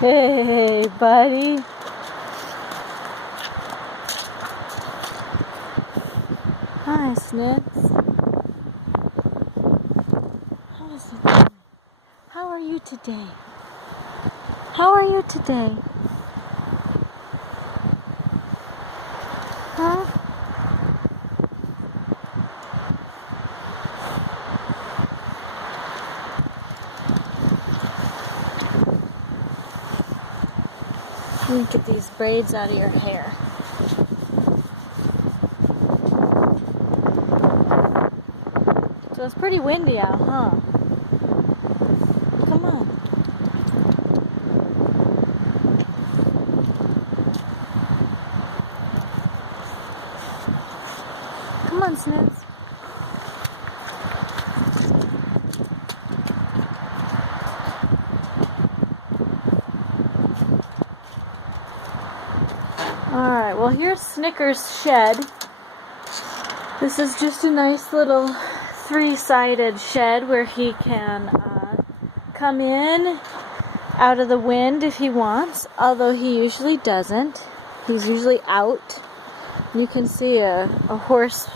Hey, buddy. Hi, Snips. How is it going? How are you today? How are you today? Huh? Let me get these braids out of your hair. So it's pretty windy out, huh? Come on. Come on, Snips. Alright, well here's Snickers' shed. This is just a nice little three-sided shed where he can come in out of the wind if he wants, although he usually doesn't. He's usually out. You can see a horse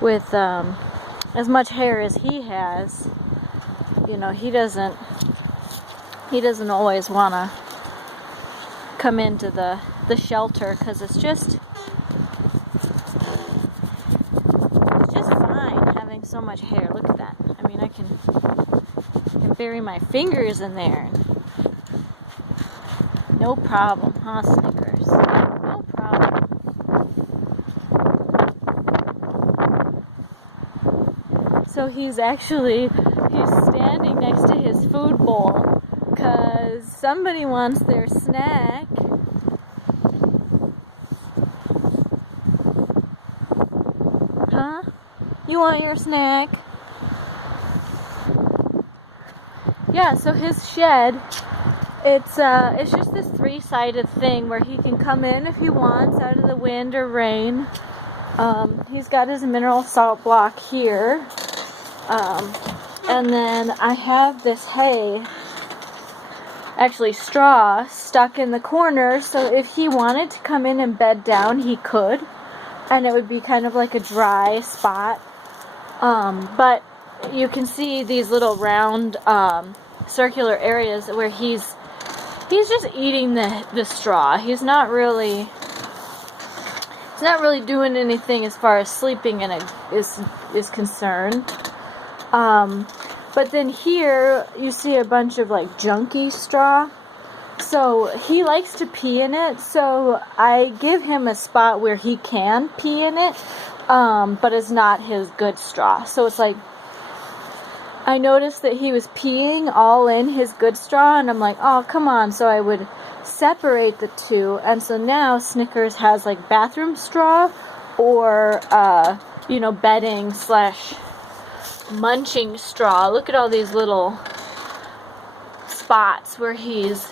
with as much hair as he has. You know, he doesn't always want to come into the shelter because it's just fine having so much hair. Look at that. I mean, I can bury my fingers in there. No problem, huh, Snickers? No problem. So he's standing next to his food bowl because somebody wants their snack. Huh? You want your snack? Yeah, so his shed, it's just this three-sided thing where he can come in if he wants out of the wind or rain. He's got his mineral salt block here. And then I have this hay, actually straw, stuck in the corner, so if he wanted to come in and bed down, he could. And it would be kind of like a dry spot. But you can see these little round circular areas where he's just eating the straw. He's not really doing anything as far as sleeping in it is concerned. But then here you see a bunch of like junky straw. So he likes to pee in it, so I give him a spot where he can pee in it, but it's not his good straw. So it's like, I noticed that he was peeing all in his good straw, and I'm like, oh, come on. So I would separate the two, and so now Snickers has like bathroom straw or, bedding / munching straw. Look at all these little spots where he's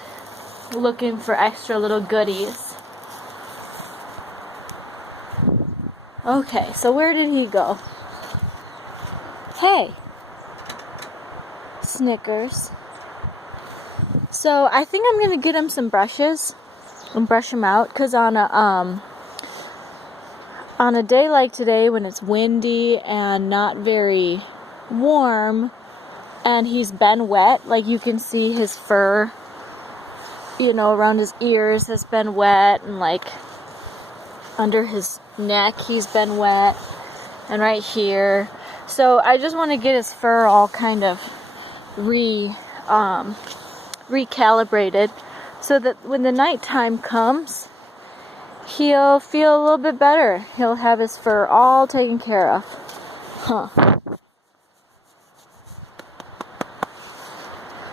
looking for extra little goodies. Okay, so where did he go? Hey, Snickers. So I think I'm gonna get him some brushes and brush him out, because on a day like today when it's windy and not very warm and he's been wet, like you can see his fur, around his ears has been wet, and like under his neck he's been wet, and right here. So I just want to get his fur all kind of recalibrated so that when the nighttime comes, he'll feel a little bit better. He'll have his fur all taken care of. Huh.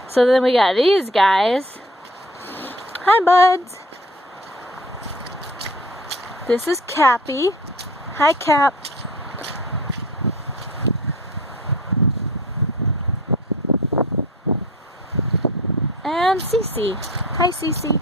So then we got these guys. Hi, buds. This is Cappy. Hi, Cap. And Cici. Hi, Cici.